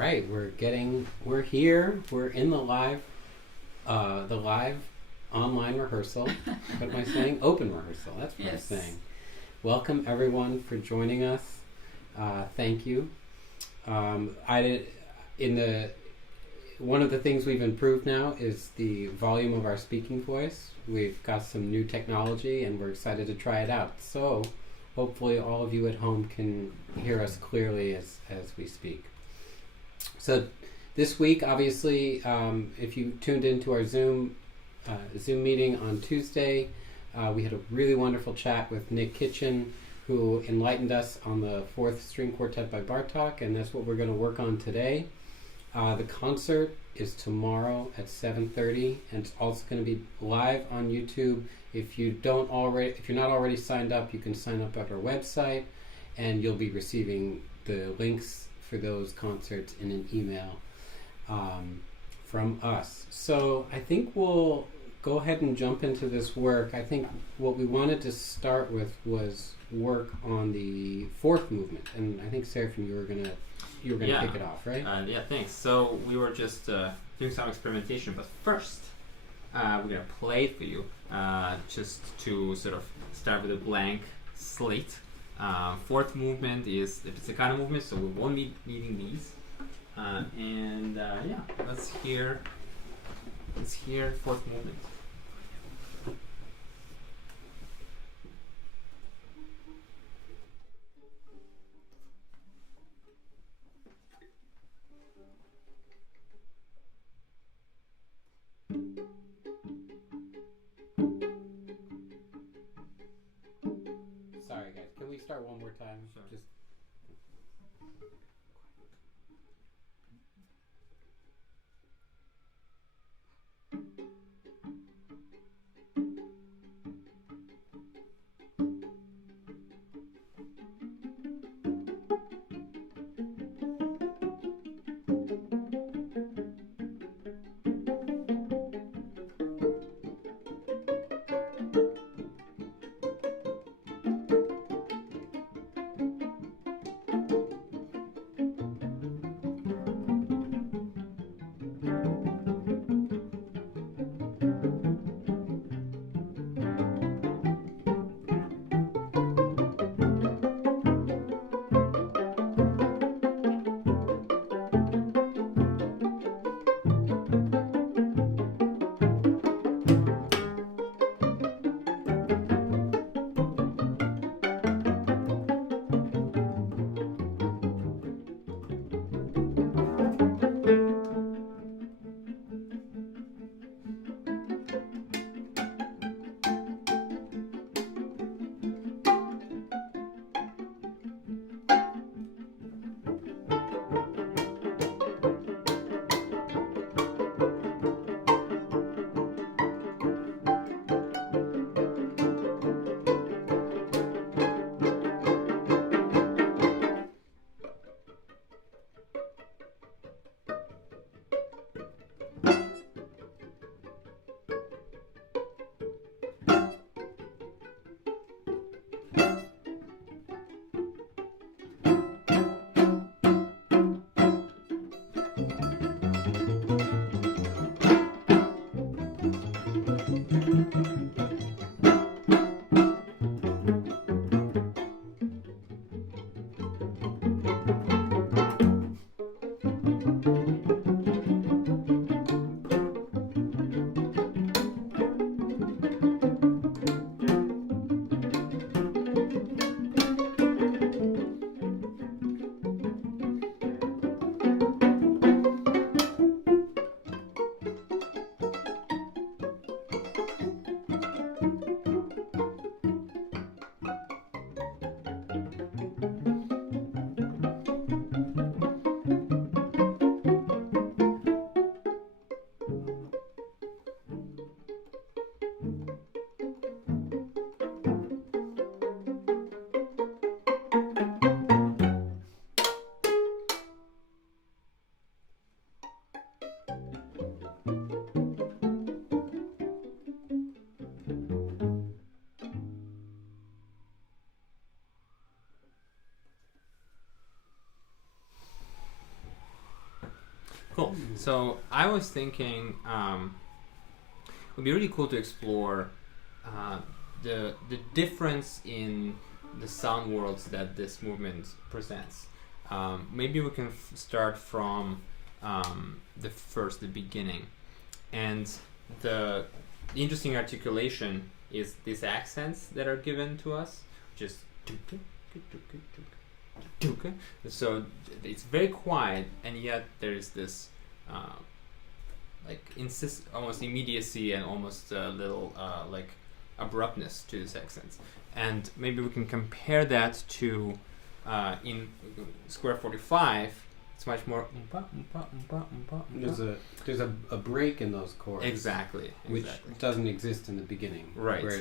right, we're here. We're in the live online rehearsal. What am I saying? Open rehearsal. That's what I'm saying. Welcome everyone for joining us. Thank you. One of the things we've improved now is the volume of our speaking voice. We've got some new technology and we're excited to try it out. So hopefully all of you at home can hear us clearly as we speak. So this week, obviously, if you tuned into our Zoom meeting on Tuesday, we had a really wonderful chat with Nick Kitchen, who enlightened us on the 4th String Quartet by Bartok, and that's what we're going to work on today. The concert is tomorrow at 7:30, and it's also going to be live on YouTube. If you're not already signed up, you can sign up at our website, and you'll be receiving the links for those concerts in an email from us. So I think we'll go ahead and jump into this work. I think what we wanted to start with was work on the 4th movement, and I think Serafim, you were gonna kick it off, right? Thanks. So we were just doing some experimentation, but first we're gonna play it for you, just to sort of start with a blank slate. 4th movement is the pizzicato movement, so we won't be needing these. Let's hear 4th movement. Sorry guys, can we start one more time? Sure. Just Cool. So I was thinking it would be really cool to explore the difference in the sound worlds that this movement presents. Maybe we can start from the beginning, and the interesting articulation is these accents that are given to us, just so it's very quiet, and yet there is this almost immediacy and almost a little abruptness to these accents. And maybe we can compare that to in square 45. It's much more There's a break in those chords. Exactly. Which doesn't exist in the beginning. Right. Where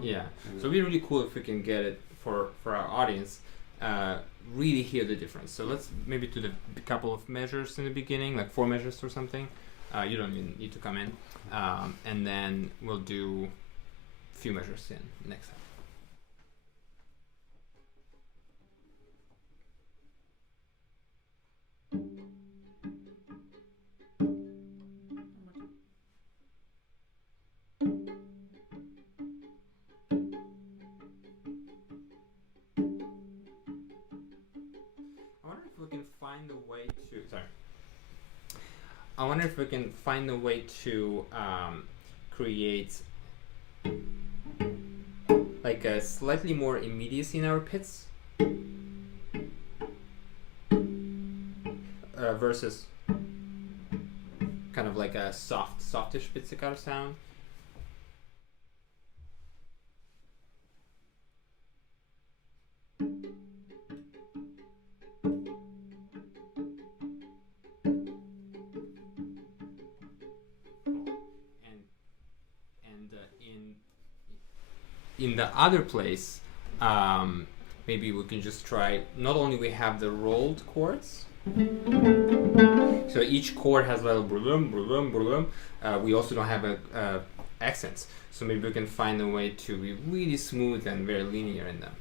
yeah. So it'd be really cool if we can get it for our audience, really hear the difference. So let's maybe do a couple of measures in the beginning, like 4 measures or something. You don't even need to come in. And then we'll do a few measures in next time. I wonder if we can find a way to create like a slightly more immediacy in our pits versus kind of like a softish pizzicato sound. In the other place, maybe we can just try, not only we have the rolled chords, so each chord has a little brulum, brulum, brulum. We also don't have accents, so maybe we can find a way to be really smooth and very linear in them.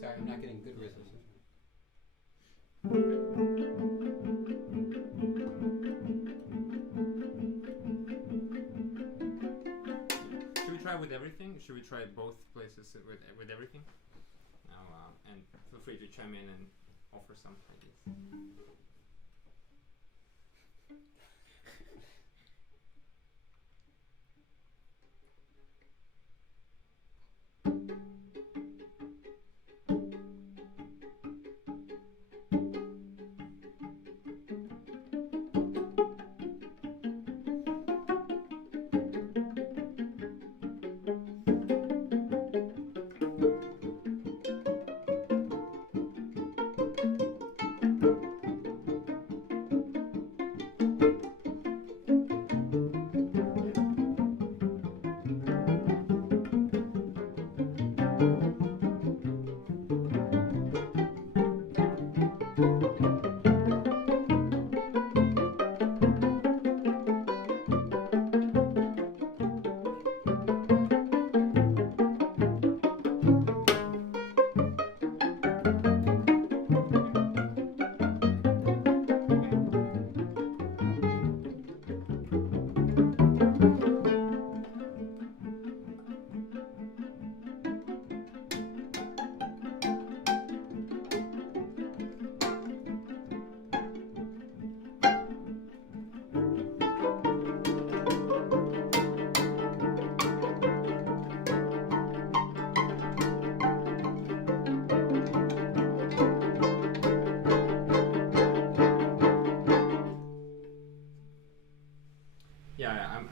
Sorry, I'm not getting good rhythms. Should we try with everything? Should we try both places with everything? And feel free to chime in and offer some ideas.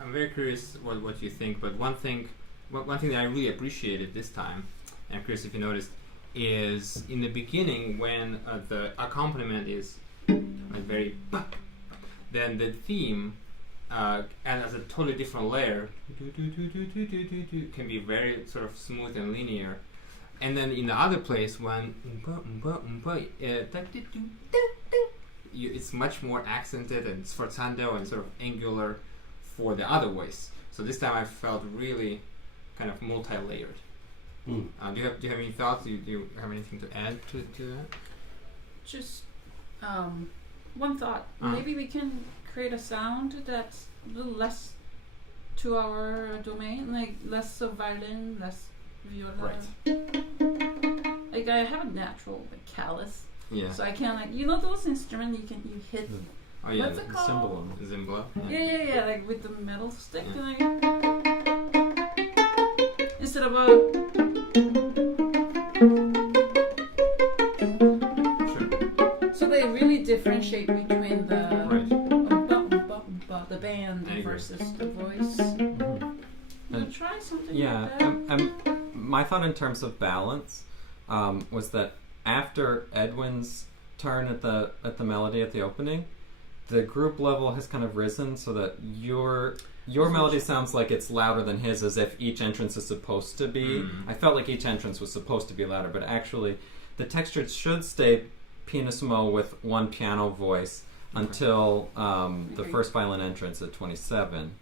I'm very curious what you think, but one thing that I really appreciated this time, and I'm curious if you noticed, is in the beginning when the accompaniment is like very, then the theme and as a totally different layer can be very sort of smooth and linear, and then in the other place when it's much more accented and sforzando and sort of angular for the other voice. So this time I felt really kind of multi-layered. Mm. Do you have any thoughts? Do you have anything to add to that? Just one thought. Maybe we can create a sound that's a little less to our domain, like less of violin, less viola. Right. Like I have a natural callus, Yeah. so I can't those instruments you hit. Oh yeah. What's it called? Zimbalo. Yeah, like with the metal stick, Yeah. instead of Sure. So they really differentiate between the the band versus the voice. We'll try something like that. My thought in terms of balance was that after Edwin's turn at the melody at the opening, the group level has kind of risen so that your melody sounds like it's louder than his, as if each entrance is supposed to be. I felt like each entrance was supposed to be louder, but actually the texture should stay pianissimo with one piano voice until the first violin entrance at 27,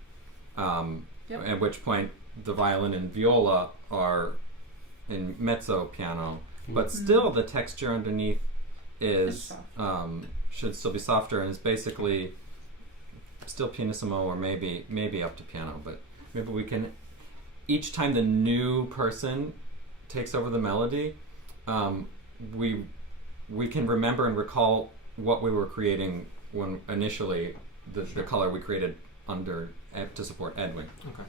at which point the violin and viola are in mezzo piano, but still the texture underneath is should still be softer and is basically still pianissimo or maybe up to piano. But maybe we can, each time the new person takes over the melody, we can remember and recall what we were creating when initially the color we created to support Edwin. Okay.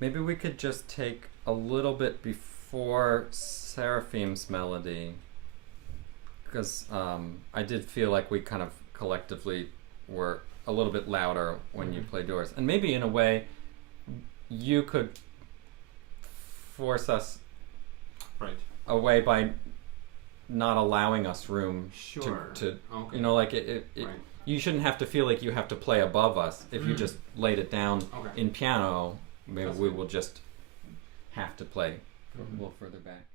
Maybe we could just take a little bit before Serafim's melody, because I did feel like we kind of collectively were a little bit louder when you played yours. And maybe in a way, you could force us away by not allowing us room to Okay. you know, like it you shouldn't have to feel like you have to play above us. If you just laid it down in piano, maybe we will just have to play a little further back.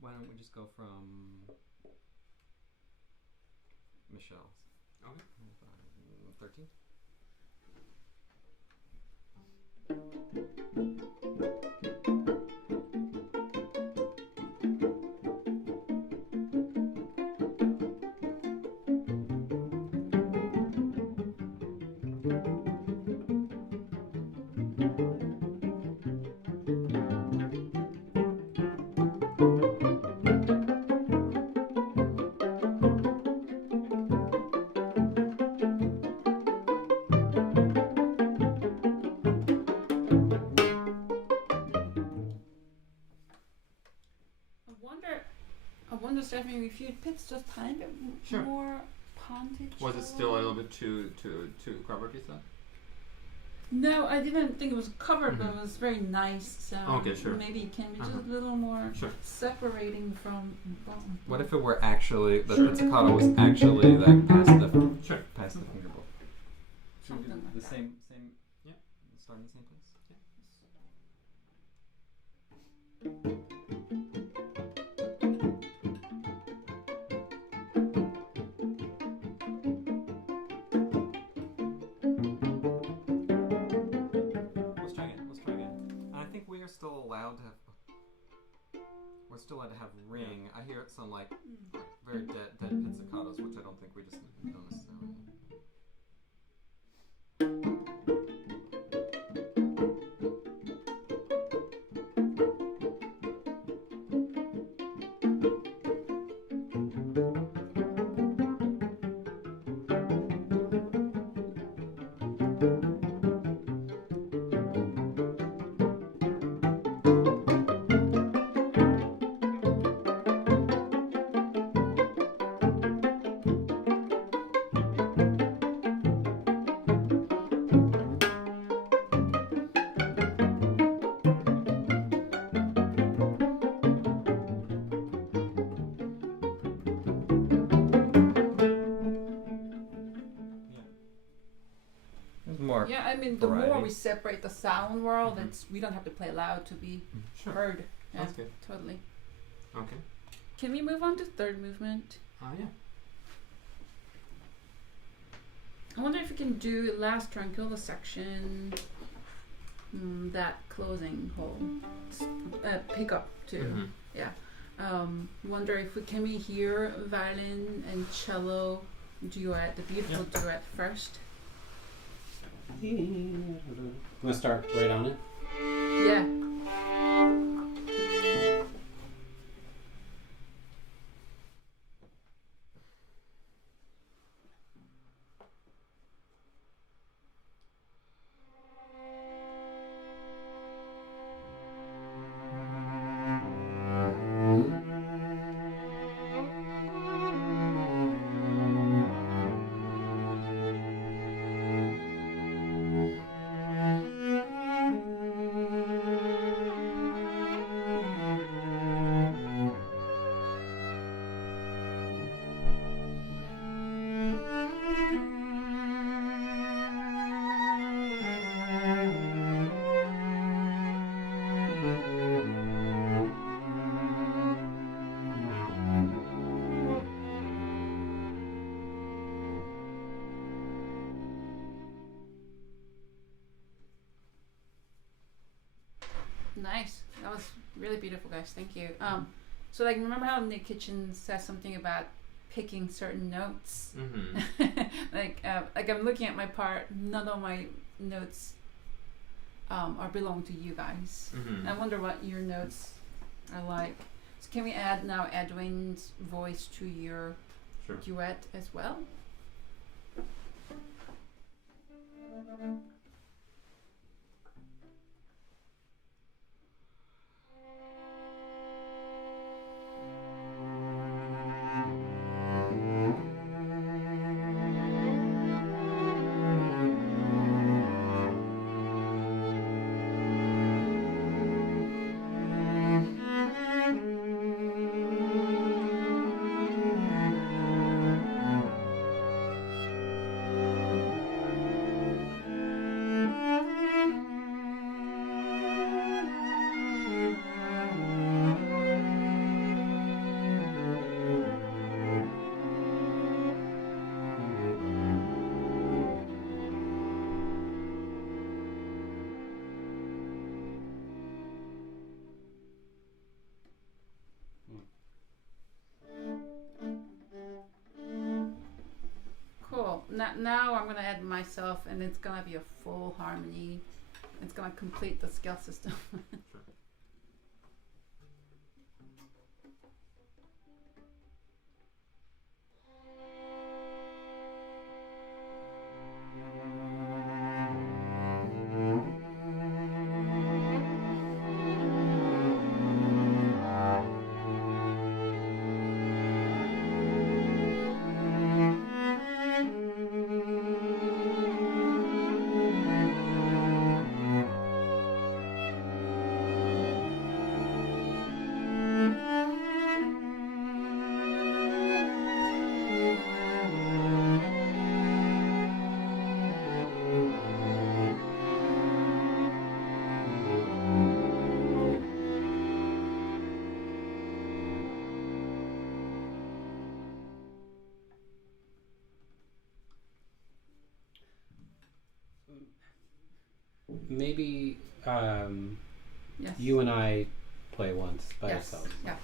Why don't we just go from Michelle's? Okay. 13? I wonder, Stephanie, if you pitched just tiny bit more puntage. Was it still a little bit too covered, you thought? No, I didn't think it was covered, but it was very nice sound. Okay, sure. Maybe it can be just a little more Sure. separating from. What if it were actually the pizzicato was actually like past the Sure. past the fingerboard? Something like the that. same. Yeah. Start in the same place. Let's try again. And I think we are still allowed to have. We're still allowed to have ring. I hear it sound like very dead pizzicatos, which I don't think we just don't necessarily. More. Yeah, I mean, the variety. more we separate the sound world, it's we don't have to play loud to be Sure. heard. Yeah, Sounds good. totally. Okay. Can we move on to third movement? Yeah. I wonder if we can do last tranquilla section, that closing whole pick up too. Yeah. Wonder if can we hear violin and cello duet, the beautiful duet first? I'm gonna start right on it. Yeah. Nice. That was really beautiful, guys. Thank you. So like, remember how Nick Kitchen says something about picking certain notes? like I'm looking at my part. None of my notes are belong to you guys. I wonder what your notes are like. So can we add now Edwin's voice to your duet as well? Cool. Now I'm gonna add myself, and it's gonna be a full harmony. It's gonna complete the scale system. maybe Yes. you and I play once by Yes. ourselves. Yeah.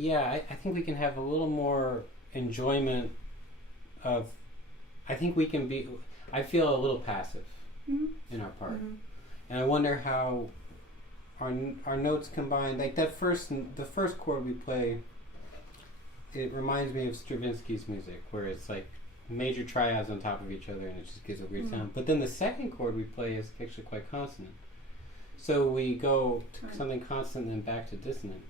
Yeah, I think we can have a little more enjoyment of. I think we can be. I feel a little passive in our part, and I wonder how our notes combine. Like the first chord we play. It reminds me of Stravinsky's music, where it's like major triads on top of each other, and it just gives a weird sound. But then the second chord we play is actually quite consonant. So we go to something consonant and then back to dissonant.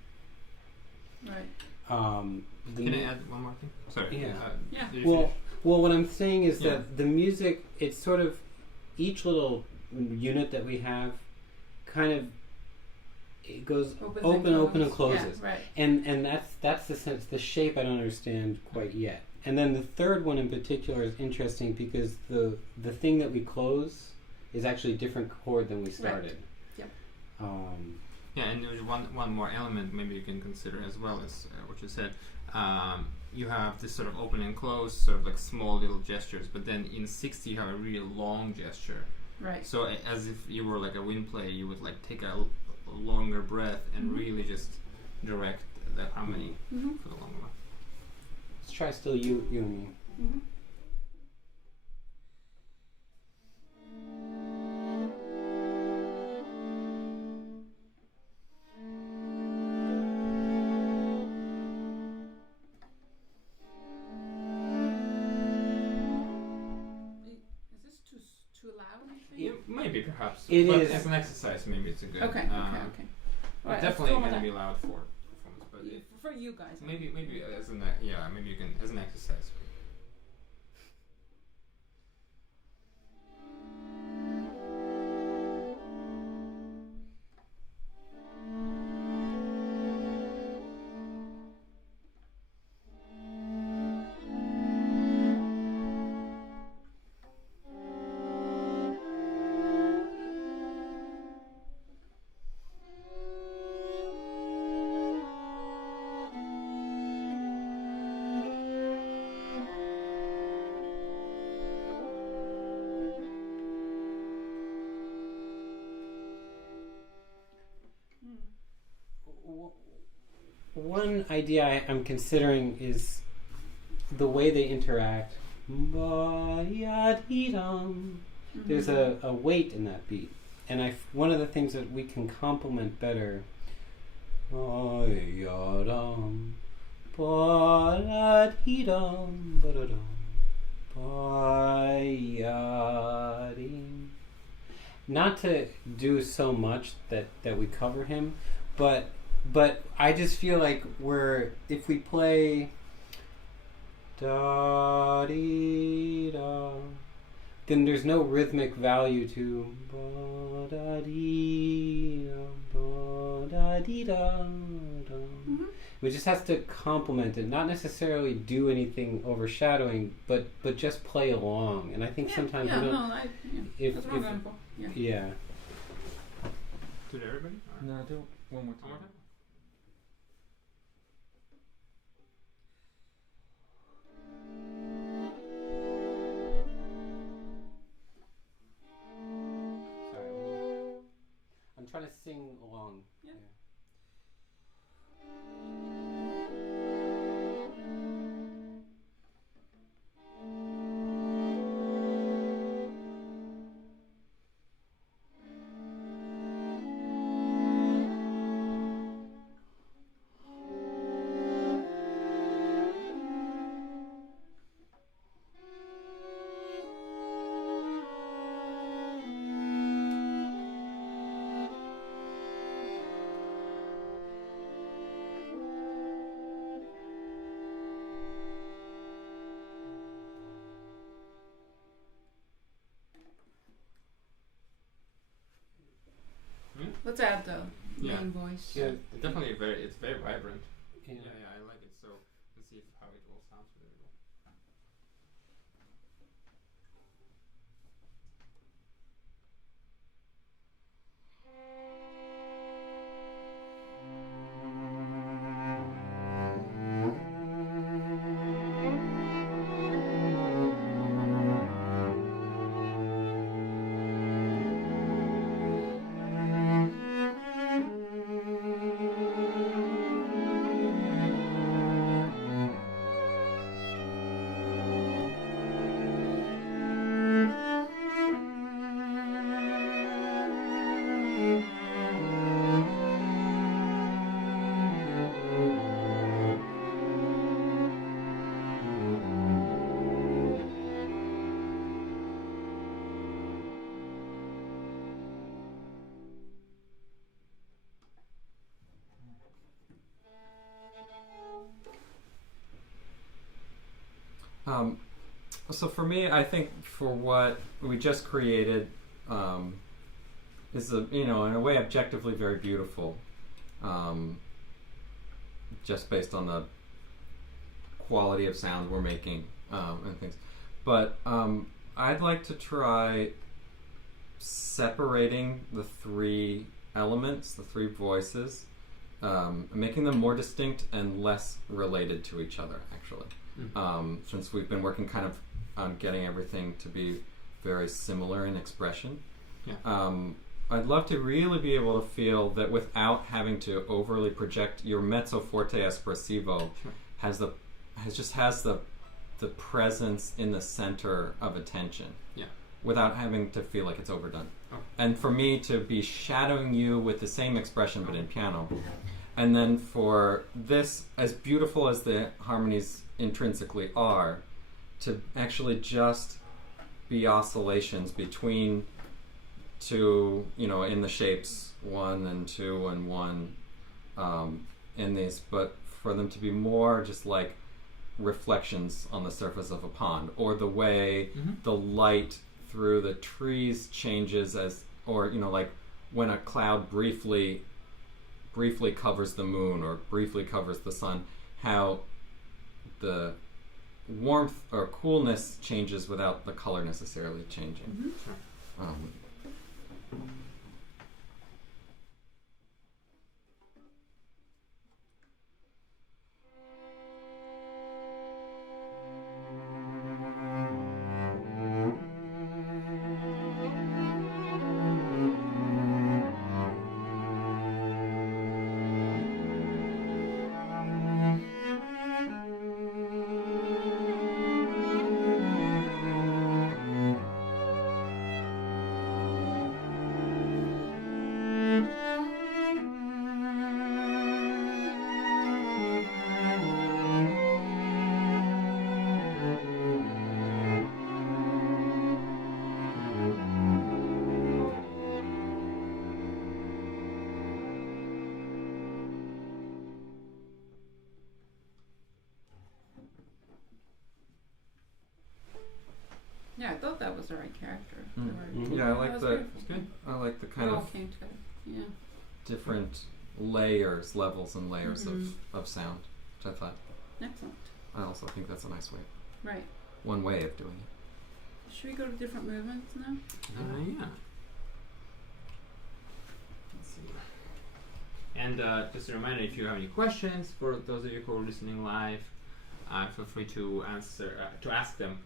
Right. Can I add one more thing? Sorry. Yeah. Yeah. Did you finish? Well, what I'm saying is that the music, it's sort of each little unit that we have, kind of it goes open and closes, Yeah, right. and that's the sense. The shape I don't understand quite yet. And then the third one in particular is interesting because the thing that we close is actually a different chord than we started. Right. Yep. Yeah, and there's one more element maybe you can consider as well as what you said. You have this sort of open and close, sort of like small little gestures, but then in 60 you have a really long gesture. Right. So as if you were like a wind player, you would like take a longer breath and really just direct the harmony for the longer one. Let's try still you and me. Mm-hmm. Too loud? Yeah, maybe perhaps. It but is. as an exercise, maybe it's a good. Okay. It's Alright, definitely let's go going to with be loud for performance, but that. For you guys. maybe as an maybe you can as an exercise. One idea I'm considering is the way they interact. There's a weight in that beat, and one of the things that we can complement better. Not to do so much that we cover him, but I just feel like if we play da dee da, then there's no rhythmic value to ba da dee da. We just has to complement it, not necessarily do anything overshadowing, but just play along. And I think sometimes we don't. That's what I'm going for. Yeah. Yeah. Did everybody? No, do one more time. One more time? Sorry. I'm trying to sing along. Yeah. Let's add the main voice. Yeah, definitely it's very vibrant. Yeah. Yeah, I like it. So let's see how it all sounds with it. So for me, I think for what we just created is in a way objectively very beautiful, just based on the quality of sound we're making and things. But I'd like to try separating the three elements, the three voices, making them more distinct and less related to each other, actually. Since we've been working kind of on getting everything to be very similar in expression. Yeah. I'd love to really be able to feel that without having to overly project. Your mezzo forte espressivo has the presence in the center of attention. Yeah. Without having to feel like it's overdone. Oh. And for me to be shadowing you with the same expression but in piano. And then for this, as beautiful as the harmonies intrinsically are, to actually just be oscillations between two, in the shapes 1 and 2 and 1 in these, but for them to be more just like reflections on the surface of a pond, or the way the light through the trees changes like when a cloud briefly covers the moon or briefly covers the sun, how the warmth or coolness changes without the color necessarily changing. Sure. Yeah, I thought that was the right character. Yeah, I like That was the beautiful. Good. I like the It kind all of came together. Yeah. different levels and layers of sound, which I thought. Excellent. I also think that's a nice way. Right. One way of doing it. Should we go to different movements now? Yeah. Let's see. And just a reminder, if you have any questions for those of you who are listening live, feel free to ask them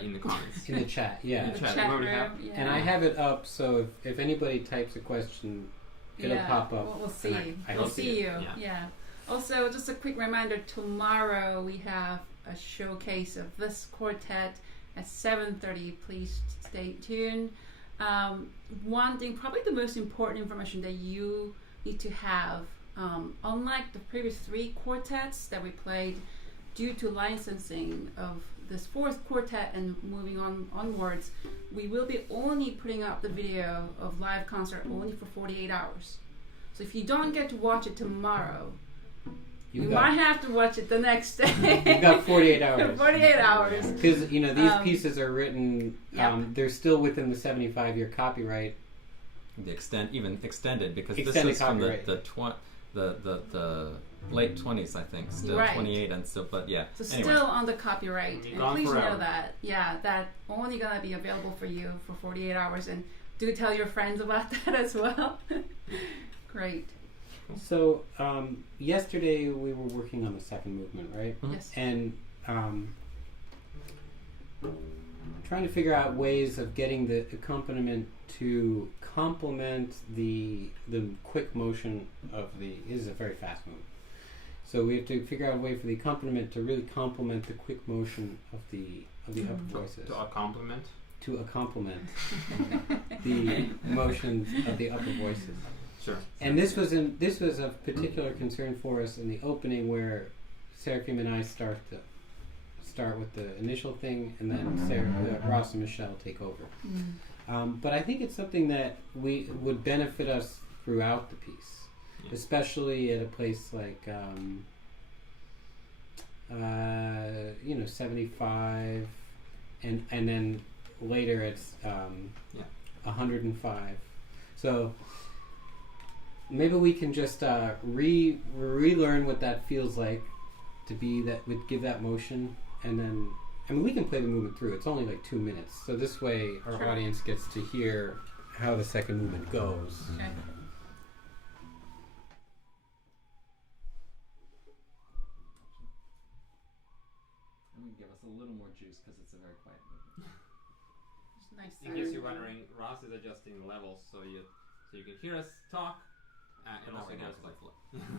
in the comments. In the chat, yeah. In the chat, chat what room. we have. Yeah. And I have it up, so if anybody types a question, it'll pop up. We'll see. I We'll hope see you. Yeah. Yeah. Also, just a quick reminder, tomorrow we have a showcase of this quartet at 7:30. Please stay tuned. One thing, probably the most important information that you need to have, unlike the previous 3 quartets that we played, due to licensing of this 4th quartet and moving onwards, we will be only putting up the video of live concert only for 48 hours. So if you don't get to watch it tomorrow, you might have to watch it the next day. You've got 48 hours. 48 hours. Because, these pieces are written, Yep. they're still within the 75-year copyright even extended, because Extended this is from copyright. the late 20s, I think, still Right. 28 and still, but yeah. So Anyway. still on the copyright. You're And gone please forever. know that. Yeah, that only gonna be available for you for 48 hours. And do tell your friends about that as well. Great. So yesterday we were working on the second movement, right? Mhm. Yes. And trying to figure out ways of getting the accompaniment to complement the quick motion of the. This is a very fast movement, so we have to figure out a way for the accompaniment to really complement the quick motion of the upper voices. To a compliment. To complement the motions of the upper voices. Sure. And this was of particular concern for us in the opening, where Serafim and I start with the initial thing, and then Ross and Michelle take over. But I think it's something that would benefit us throughout the piece, Yeah. especially at a place like 75, and then later it's 105. So maybe we can just relearn what that feels like to be that would give that motion, and then we can play the movement through. It's only like 2 minutes, so this way our Sure. audience gets to hear how the second movement goes. Okay. I'm going to give us a little more juice because it's a very quiet movement. It's nice. In case you're wondering, Ross is adjusting the levels so you can hear us talk and Not also right hear now, us it's play. like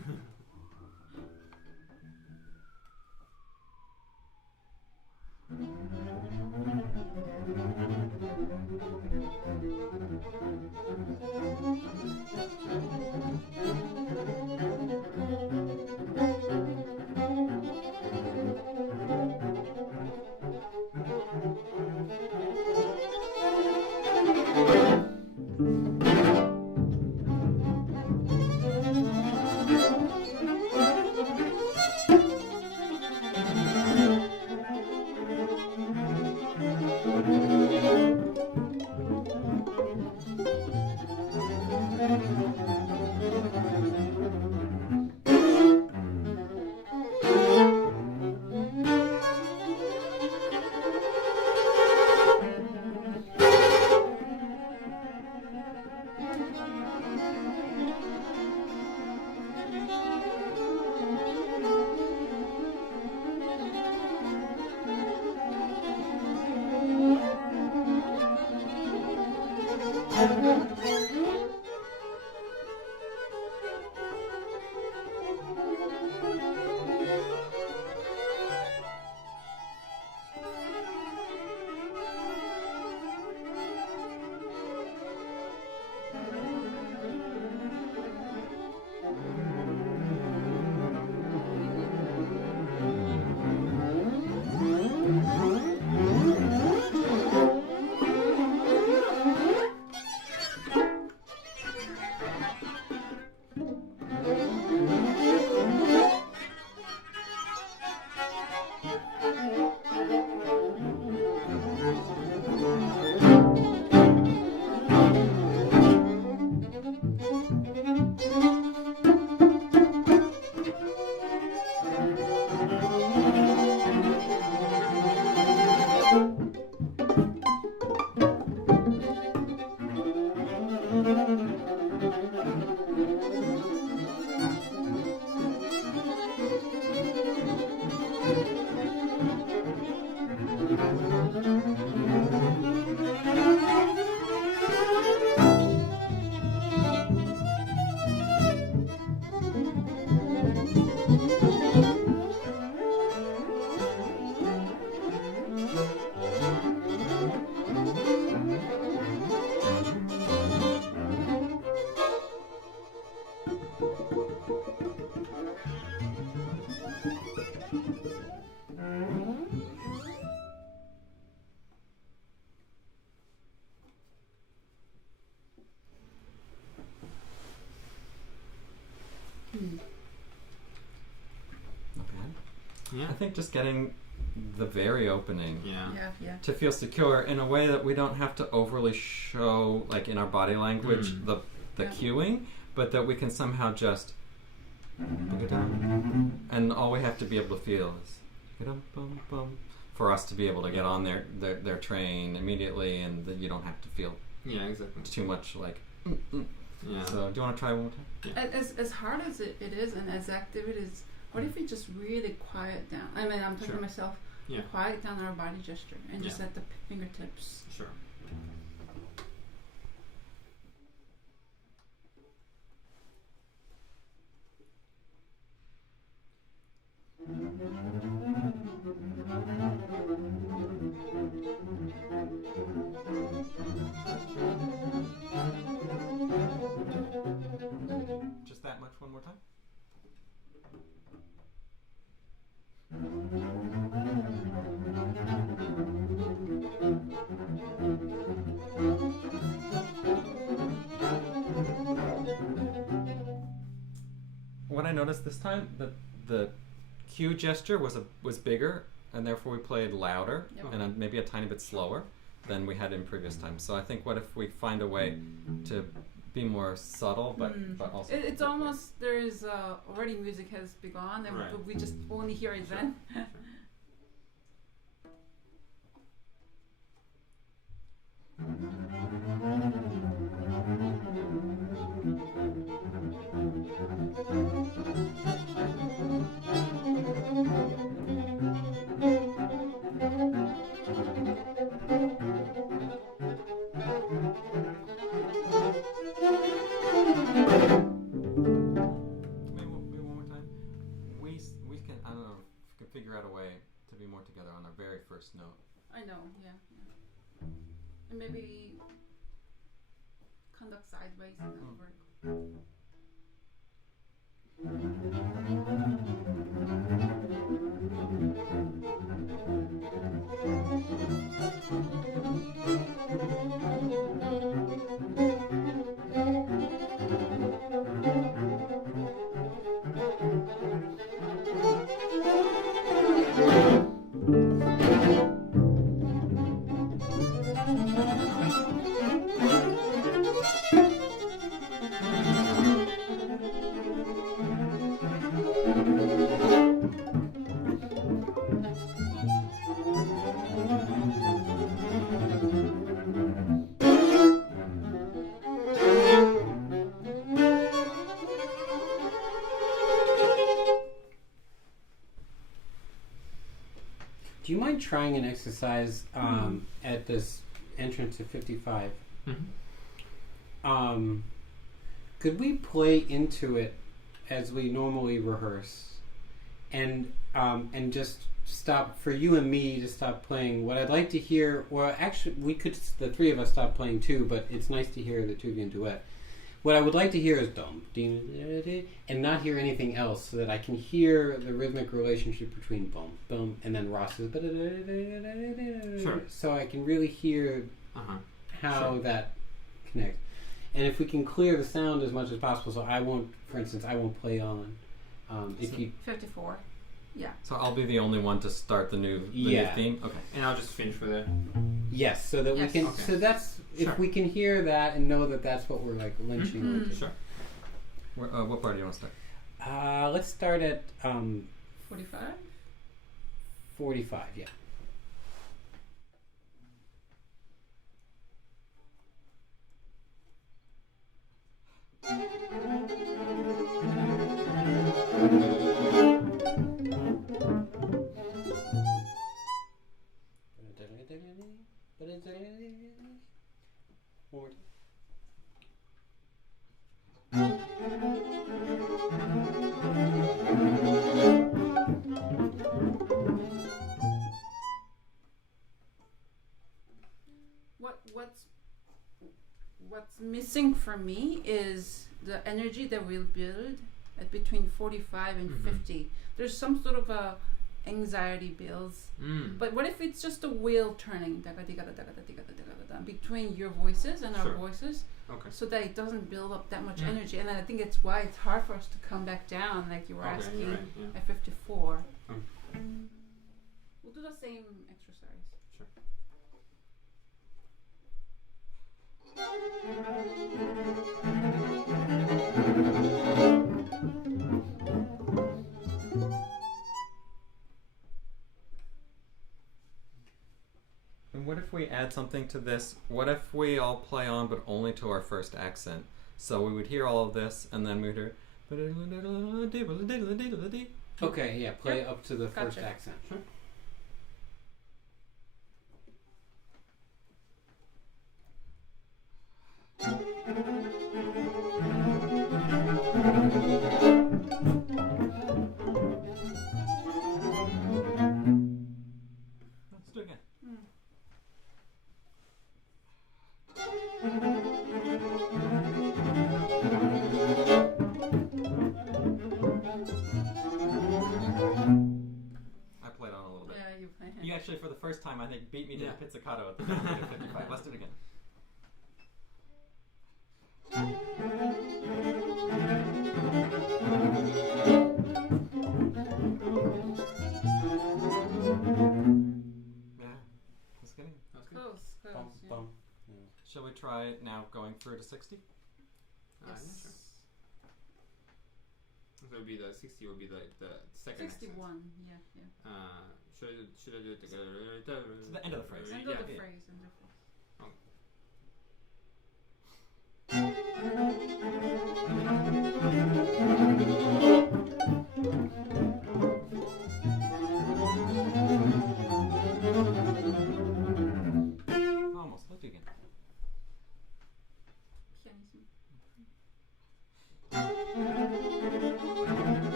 Yeah. I think just getting the very opening. Yeah. To feel secure in a way that we don't have to overly show, like in our body language, the cueing, but that we can somehow just and all we have to be able to feel is for us to be able to get on their train immediately, and that you don't have to feel too much like. Yeah. So do you want to try one more time? As hard as it is, and as active it is, what if we just really quiet down? I mean, I'm talking to myself. Quiet down our body gesture and just let the fingertips. Sure. Just that much one more time? What I noticed this time, the cue gesture was bigger, and therefore we played louder and maybe a tiny bit slower than we had in previous times. So I think, what if we find a way to be more subtle, but also... It's almost, there is already music has begun, and we just only hear it then. Figure out a way to be more together on our very first note. I know, yeah. And maybe conduct sideways and that work. Do you mind trying an exercise at this entrance to 55? Could we play into it as we normally rehearse, and just stop for you and me to stop playing? What I'd like to hear, or actually, we could, the three of us, stop playing too. But it's nice to hear the two of you in duet. What I would like to hear is dum, and not hear anything else, so that I can hear the rhythmic relationship between bum, bum, and then Ross's. Sure. So I can really hear how that connects. And if we can clear the sound as much as possible, so I won't, for instance, I won't play on. If you 54. Yeah. So I'll be the only one to start the new theme. Okay. And I'll just finish with it. Yes, so that we can. Okay. So that's if we can hear that and know that that's what we're like lynching over. Sure. What part do you want to start? Let's start at 45. 45. Yeah. What's missing for me is the energy that we'll build at between 45 and 50. There's some sort of a anxiety builds. But what if it's just a wheel turning between your voices and our voices, so that it doesn't build up that much energy? And I think it's why it's hard for us to come back down, like you were asking, at 54. We'll We'll do the same exercise. Sure. And what if we add something to this? What if we all play on, but only to our first accent? So we would hear all of this, and then we'd hear. Okay, yeah, play Yep. up to the first Gotcha. accent. Sure. Let's do it again. I played on a little bit. Yeah, you play. You actually, for the first time, I think, beat me to Yeah. the pizzicato at the top of 55. Let's do it again. Yeah, just kidding. That was good. Close, close. Bum, Yeah. bum. Yeah. Shall we try it now going through to 60? Yeah, sure. Yes. So it would be the 60 would be the second accent. 61. Yeah, yeah. Should I do it together? To the end of the phrase. End Yeah. of the phrase. End of the phrase. Almost. Let's do it again. Pianissimo.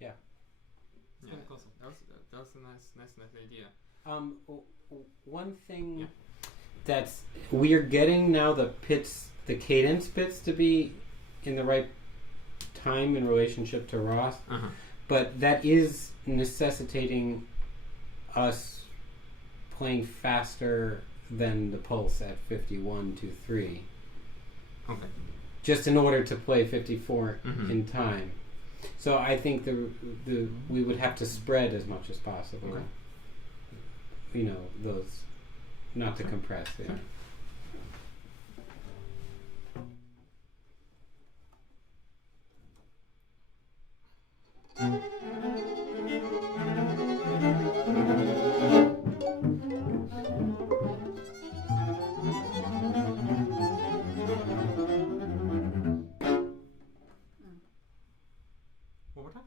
Yeah. It's getting closer. That was a nice idea. One thing Yeah. that's we are getting now the cadence bits to be in the right time in relationship to Ross, but that is necessitating us playing faster than the pulse at 51-3, Okay. just in order to play 54 Mhm. in time. So I think we would have to spread as much as possible. Okay. You know, those not to compress. Yeah. Sure. One more time.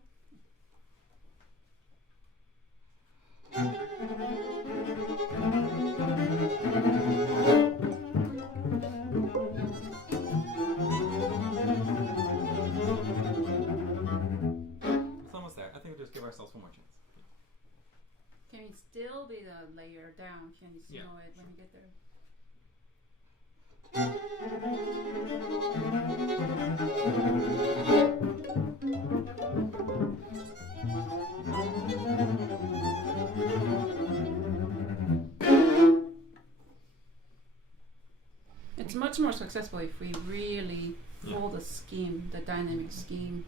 It's almost there. I think we'll just give ourselves one more chance. Can it still be the layer down? Can you Yeah, know it when you get there? It's much more successful if we really follow the scheme, the dynamic scheme.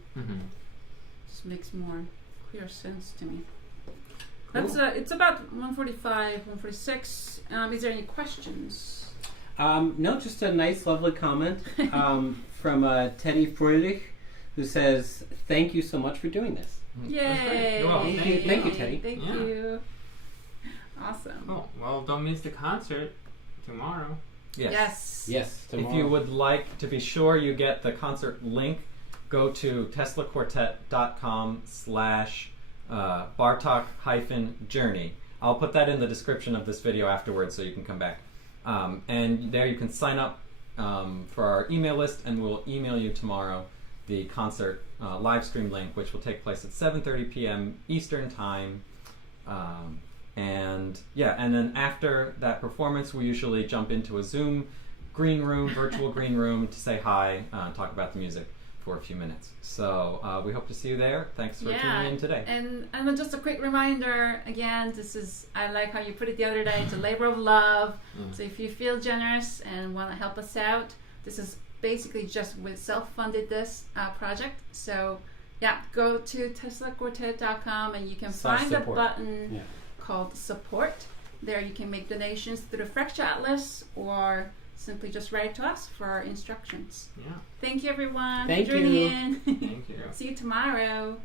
Just makes more clear sense to me. That's it's about 145, 146. Is there any questions? No, just a nice, lovely comment from Teddy Fröhlich, who says, "Thank you so much for doing this." Yay! You're welcome. Thank you, Teddy. Thank Yeah. you. Awesome. Cool. Well, don't miss the concert tomorrow. Yes. Yes, tomorrow. If you would like to be sure you get the concert link, go to teslaquartet.com/Bartok-journey. I'll put that in the description of this video afterwards so you can come back. And there you can sign up for our email list, and we'll email you tomorrow the concert live stream link, which will take place at 7:30 p.m. Eastern Time. And then after that performance, we usually jump into a Zoom green room, virtual green room, to say hi, talk about the music. for a few minutes. So we hope to see you there. Thanks for tuning in today. And just a quick reminder, again, I like how you put it the other day, it's a labor of love. So if you feel generous and want to help us out, this is basically just with self-funded this project. So go to teslaquartet.com and you can find a button called support. There you can make donations through the Fracture Atlas or simply just write to us for our instructions. Yeah. Thank you, everyone, Thank for joining you. in. Thank you. See you tomorrow.